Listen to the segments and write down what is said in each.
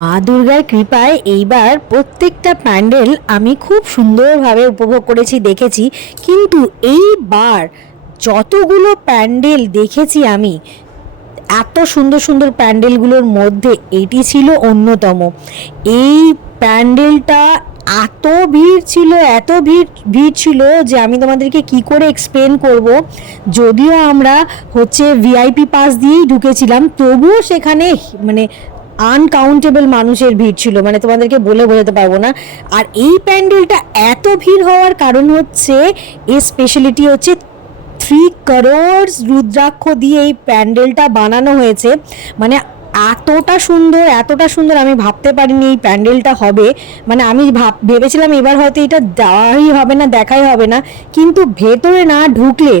মা দুর্গার কৃপায় এইবার প্রত্যেকটা প্যান্ডেল আমি খুব সুন্দরভাবে উপভোগ করেছি, দেখেছি। কিন্তু এইবার যতগুলো প্যান্ডেল দেখেছি আমি, এত সুন্দর সুন্দর প্যান্ডেলগুলোর মধ্যে এটি ছিল অন্যতম। এই প্যান্ডেলটা এত ভিড় ছিল, এত ভিড় ভিড় ছিল যে আমি তোমাদেরকে কি করে এক্সপ্লেন করব। যদিও আমরা হচ্ছে ভিআইপি পাস দিয়েই ঢুকেছিলাম, তবুও সেখানে মানে আনকাউন্টেবল মানুষের ভিড় ছিল মানে তোমাদেরকে বলে বোঝাতে পারব না। আর এই প্যান্ডেলটা এত ভিড় হওয়ার কারণ হচ্ছে এর স্পেশালিটি হচ্ছে থ্রি করোড়স রুদ্রাক্ষ দিয়ে এই প্যান্ডেলটা বানানো হয়েছে। মানে এতটা সুন্দর এতটা সুন্দর আমি ভাবতে পারিনি এই প্যান্ডেলটা হবে। মানে আমি ভাব, ভেবেছিলাম এবার হয়তো এটা দেওয়াই হবে না, দেখাই হবে না। কিন্তু ভেতরে না ঢুকলে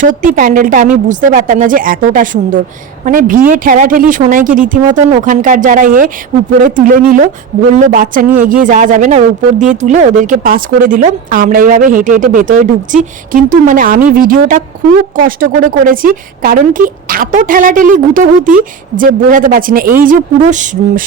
সত্যি প্যান্ডেলটা আমি বুঝতে পারতাম না যে এতটা সুন্দর। মানে ভিড়ে ঠেলাঠেলি সোনাইকে রীতিমতন ওখানকার যারা এ উপরে তুলে নিল, বলল, বাচ্চা নিয়ে এগিয়ে যাওয়া যাবে না উপর দিয়ে তুলে ওদেরকে পাস করে দিল। আমরা এইভাবে হেঁটে হেঁটে ভেতরে ঢুকছি। কিন্তু মানে আমি ভিডিওটা খুব কষ্ট করে করেছি, কারণ কি এত ঠেলাঠেলি গুতোগুতি যে বোঝাতে পারছি না। এই যে পুরো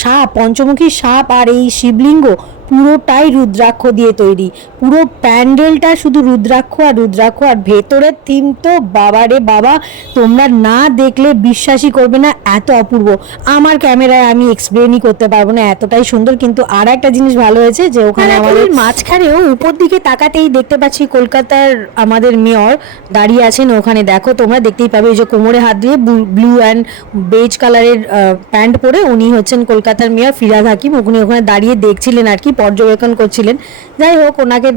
সাপ, পঞ্চমুখী সাপ আর এই শিবলিঙ্গ পুরোটাই রুদ্রাক্ষ দিয়ে তৈরি। পুরো প্যান্ডেলটা শুধু রুদ্রাক্ষ আর রুদ্রাক্ষ আর ভেতরের থিম তো বাবারে বাবা তোমরা না দেখলে বিশ্বাসই করবে না এত অপূর্ব। আমার ক্যামেরায় আমি এক্সপ্লেনই করতে পারব না এতটাই সুন্দর কিন্তু আর একটা জিনিস ভালো হয়েছে যে ওখানে আমাদের মাঝখানেও উপর দিকে তাকাতেই দেখতে পাচ্ছি কলকাতার আমাদের মেয়র দাঁড়িয়ে আছেন ওখানে। দেখো তোমরা দেখতেই পাবে এই যে কোমরে হাত দিয়ে ব্লু অ্যান্ড বেজ কালারের প্যান্ট পরে উনি হচ্ছেন কলকাতার মেয়র ফিরাদ হাকিম। উনি ওখানে দাঁড়িয়ে দেখছিলেন আর কি। পর্যবেক্ষণ করছিলেন। যাই হোক, ওনাকে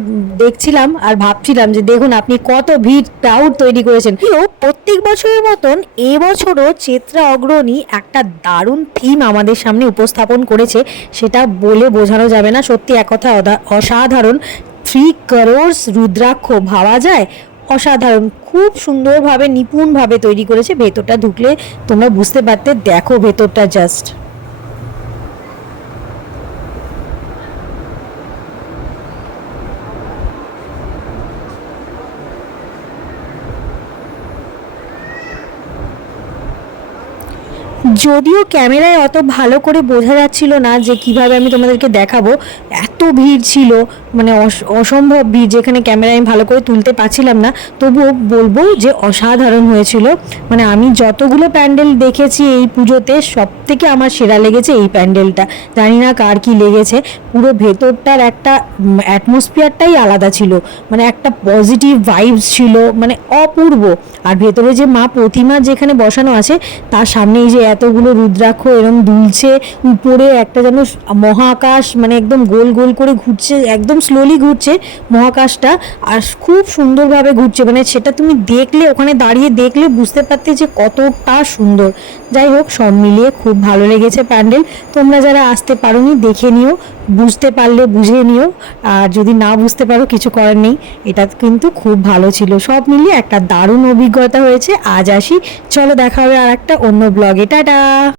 দেখছিলাম আর ভাবছিলাম যে, দেখুন আপনি কত ভিড় ক্রাউড তৈরি করেছেন। প্রত্যেক বছরের মতন এবছরও চেত্রা অগ্রণী একটা দারুণ থিম আমাদের সামনে উপস্থাপন করেছে, সেটা বলে বোঝানো যাবে না। সত্যি এক কথা অসাধারণ। থ্রি করোর্স রুদ্রাক্ষ ভাবা যায়। অসাধারণ। খুব সুন্দরভাবে, নিপুণভাবে তৈরি করেছে। ভেতরটা ঢুকলে তোমরা বুঝতে পারতে, দেখো ভেতরটা জাস্ট যদিও ক্যামেরায় অত ভালো করে বোঝা যাচ্ছিল না যে কীভাবে আমি তোমাদেরকে দেখাবো, এত ভিড় ছিল মানে অস- অসম্ভব ভিড় যেখানে ক্যামেরায় আমি ভালো করে তুলতে পারছিলাম না। তবুও বলব যে অসাধারণ হয়েছিল। মানে আমি যতগুলো প্যান্ডেল দেখেছি এই পুজোতে সব থেকে আমার সেরা লেগেছে এই প্যান্ডেলটা। জানি না কার কি লেগেছে। পুরো ভেতরটার একটা অ্যাটমসফিয়ারটাই আলাদা ছিল। মানে একটা পজিটিভ ভাইবস ছিল মানে অপূর্ব। আর ভেতরে যে মা প্রতিমা যেখানে বসানো আছে, তার সামনে এই যে এতগুলো রুদ্রাক্ষ এরম দুলছে, উপরে একটা যেন মহাকাশ মানে একদম গোল গোল করে ঘুরছে একদম স্লোলি ঘুরছে, মহাকাশটা আর খুব সুন্দরভাবে ঘুরছে। মানে সেটা তুমি দেখলে, ওখানে দাঁড়িয়ে দেখলে বুঝতে পারতে যে কতটা সুন্দর। যাই হোক, সব মিলিয়ে খুব ভালো লেগেছে প্যান্ডেল। তোমরা যারা আসতে পারোনি, দেখে নিও, বুঝতে পারলে বুঝে নিও। আর যদি না বুঝতে পারো, কিছু করার নেই। এটা কিন্তু খুব ভালো ছিল। সব মিলিয়ে একটা দারুণ অভিজ্ঞতা হয়েছে। আজ আসি। চলো দেখা হবে আর একটা অন্য ব্লগে টাটা!